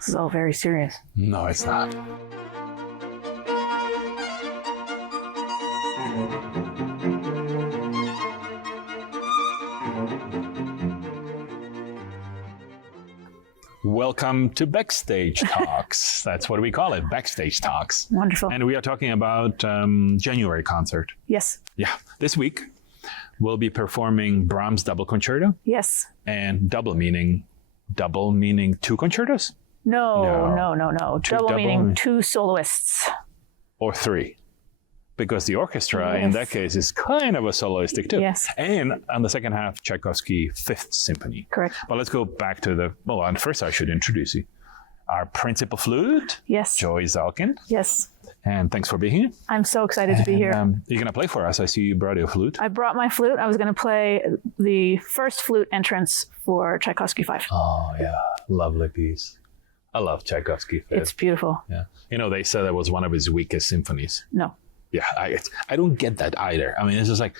This is all very serious. No, it's not. Welcome to Backstage Talks. That's what we call it, Backstage Talks. Wonderful. And we are talking about January concert. Yes. Yeah, this week we'll be performing Brahms double concerto. Yes. And double meaning two concertos? No. Double meaning double- two soloists. Or three. Because the orchestra, in that case, is kind of a soloistic too. Yes. And on the second half, Tchaikovsky Fifth Symphony. Correct. But let's go back to and first I should introduce you. Our principal flute, Yes. Joy Zalkind. Yes. And thanks for being here. I'm so excited to be here. You're going to play for us. I see you brought your flute. I brought my flute. I was going to play the first flute entrance for Tchaikovsky 5. Oh, yeah. Lovely piece. I love Tchaikovsky Fifth. It's beautiful. Yeah. You know, they said that was one of his weakest symphonies. No. Yeah, I don't get that either. I mean, it's just like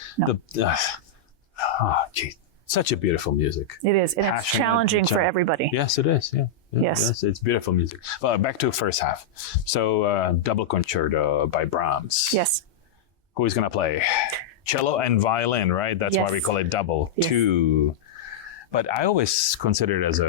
such a beautiful music. It is, and it's challenging for everybody. Yes, it is. Yeah. Yes, it's beautiful music. Well, back to the first half. So, double concerto by Brahms. Yes. Who is going to play? Cello and violin, right? That's why we call it double. Yes. Two. But I always consider it as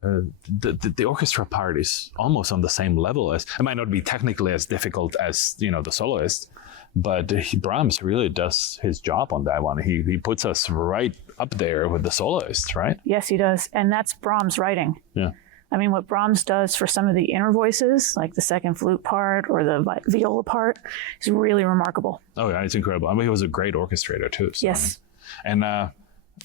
the orchestra part is almost on the same level as, it might not be technically as difficult as, the soloist, but Brahms really does his job on that one. He puts us right up there with the soloist, right? Yes, he does. And that's Brahms writing. Yeah. I mean, what Brahms does for some of the inner voices, like the second flute part or the viola part, is really remarkable. Oh, yeah, it's incredible. I mean, he was a great orchestrator, too. So, yes. And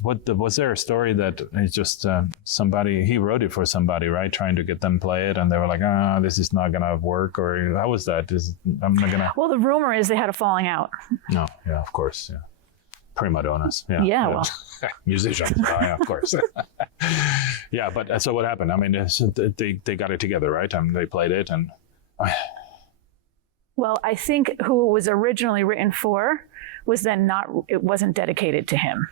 was there a story that it's just somebody, he wrote it for somebody, right? Trying to get them play it. And they were like, this is not going to work. Or how was that? I'm not going to. Well, the rumor is they had a falling out. No. Yeah, of course. Yeah. Prima donnas. Yeah. Yeah, well. Musicians. Yeah, of course. Yeah. But so what happened? I mean, they got it together, right? They played it and. Well, I think who it was originally written for was then it wasn't dedicated to him.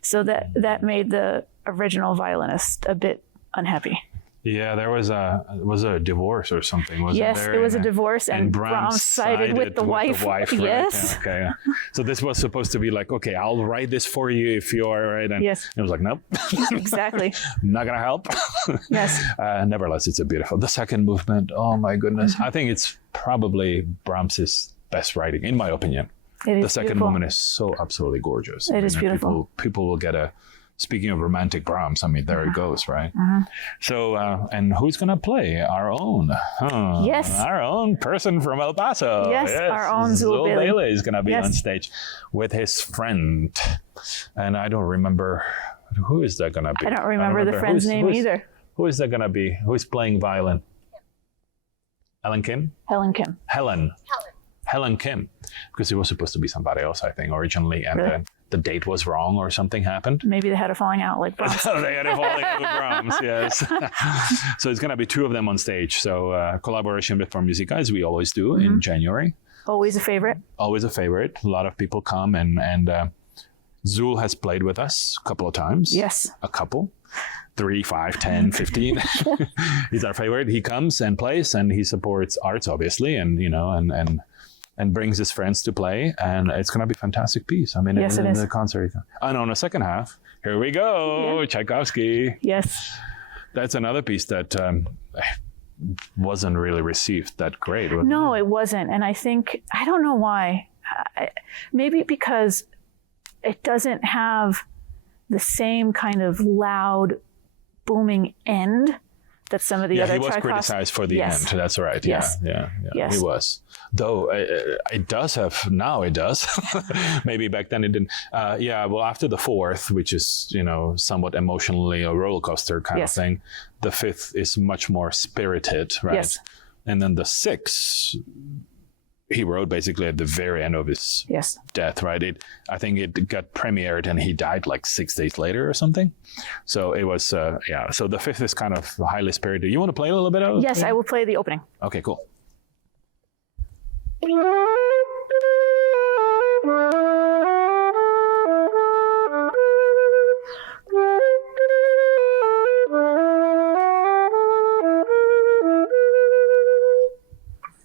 So that made the original violinist a bit unhappy. Yeah, there was a divorce or something, wasn't there? Yes, it was a divorce, and Brahms sided with the wife. Right? Yes. Yeah, okay. Yeah. So this was supposed to be like, okay, I'll write this for you if you are right. And yes. It was like, nope. Exactly. Not gonna help. Yes. Nevertheless, it's a beautiful. The second movement. Oh my goodness! Mm-hmm. I think it's probably Brahms's best writing, in my opinion. The second movement is so absolutely gorgeous. It is beautiful. People will get a. Speaking of romantic Brahms, I mean, there it goes, right? Mm-hmm. So, and who's going to play? Our own. Yes. Our own person from El Paso. Yes, our own Zuill is going to be on stage with his friend. And I don't remember, who is that going to be? I don't remember the friend's name either. Who is that going to be? Who's playing violin? Helen Kim? Helen Kim. Helen Kim, because it was supposed to be somebody else, I think, originally, and then the date was wrong or something happened. Maybe they had a falling out like Brahms. They had a falling out with Brahms, yes. So it's going to be two of them on stage. So collaboration with For Musica, as we always do in January. Always a favorite. Always a favorite. A lot of people come, and Zuill has played with us a couple of times. Yes. A couple. 3, 5, 10, 15. He's our favorite. He comes and plays, and he supports arts, obviously, and brings his friends to play, and it's going to be a fantastic piece. I mean, yes, in it is. the concert. And on the second half, here we go, Tchaikovsky. Yes. That's another piece that wasn't really received that great. No, it wasn't. And I think, I don't know why. Maybe because it doesn't have the same kind of loud, booming end that some of the other Tchaikovsky. He was criticized for the end. That's right. Yes. Yeah. Yes. He was. Though it does have, now it does. Maybe back then it didn't. Well, after the fourth, which is, somewhat emotionally a roller coaster kind of thing, the fifth is much more spirited, right? Yes. And then the sixth, he wrote basically at the very end of his death, right? I think it got premiered and he died like 6 days later or something. So it was, So the fifth is kind of highly spirited. You want to play a little bit of it? Yes, I will play the opening. Okay, cool.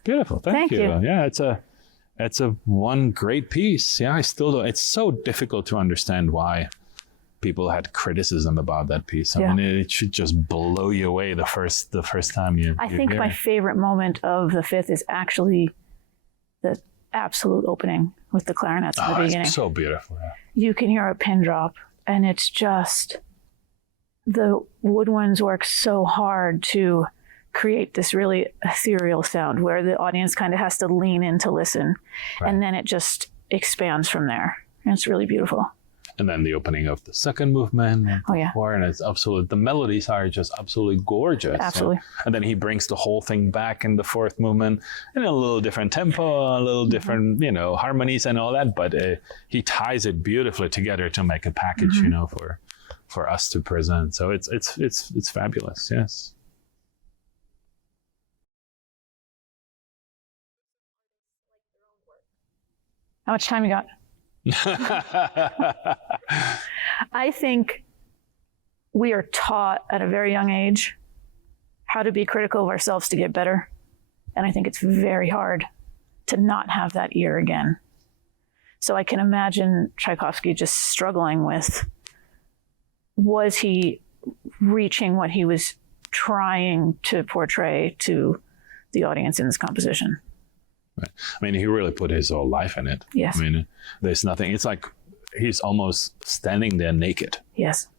Beautiful. Thank you. Yeah, it's a one great piece. Yeah, I still don't. It's so difficult to understand why people had criticism about that piece. I mean, it should just blow you away the first time you. I think my favorite moment of the fifth is actually the absolute opening with the clarinets in the beginning. It's so beautiful. Yeah. You can hear a pin drop, and it's just the woodwinds work so hard to create this really ethereal sound where the audience kind of has to lean in to listen. Right. And then it just expands from there. And it's really beautiful. And then the opening of the second movement. And it's absolutely, the melodies are just absolutely gorgeous. Absolutely. And then he brings the whole thing back in the fourth movement in a little different tempo, a little different, harmonies and all that. But he ties it beautifully together to make a package, for us to present. So it's fabulous. Yes. How much time you got? I think we are taught at a very young age how to be critical of ourselves to get better. And I think it's very hard to not have that ear again. So I can imagine Tchaikovsky just struggling with, was he reaching what he was trying to portray to the audience in this composition? Right. I mean, he really put his whole life in it. Yes. I mean, there's nothing. It's like he's almost standing there naked. Yes.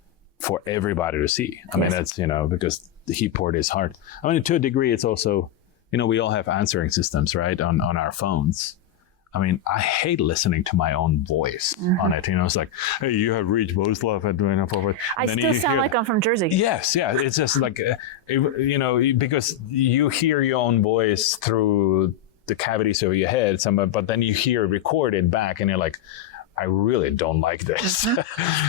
For everybody to see. I mean, that's, because he poured his heart. I mean, to a degree, it's also, we all have answering systems, right, on our phones. I mean, I hate listening to my own voice on it. It's like, hey, you have reached Bohuslav at doing a forward. I still sound like I'm from Jersey. Yes, yeah. It's just like, because you hear your own voice through the cavities of your head, but then you hear it recorded back and you're like, I really don't like this.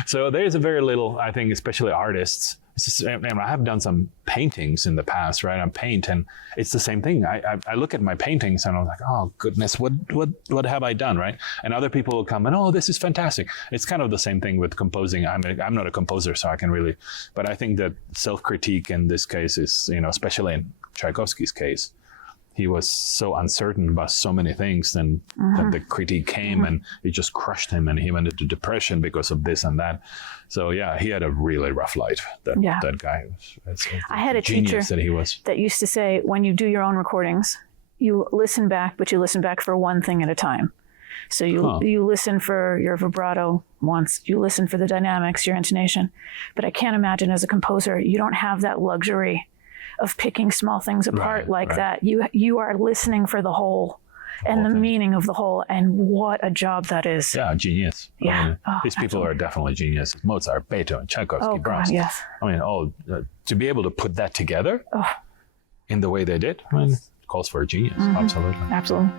So there's a very little, I think, especially artists. And I have done some paintings in the past, right? I paint and it's the same thing. I look at my paintings and I'm like, oh goodness, what have I done, right? And other people will come and, oh, this is fantastic. It's kind of the same thing with composing. I'm not a composer, so I can really, but I think that self-critique in this case is, especially in Tchaikovsky's case, he was so uncertain about so many things, then the critique came and it just crushed him and he went into depression because of this and that. So yeah, he had a really rough life, that guy. I had a teacher that used to say, when you do your own recordings, you listen back, but you listen back for one thing at a time. So you listen for your vibrato once, you listen for the dynamics, your intonation. But I can't imagine as a composer, you don't have that luxury of picking small things apart that. You are listening for the whole and the meaning of the whole, and what a job that is. Yeah, genius. Yeah. I mean, these people are definitely geniuses. Mozart, Beethoven, Tchaikovsky, Brahms. Yes. I mean, to be able to put that together in the way they did, I mean, it calls for a genius. Absolutely. Absolutely.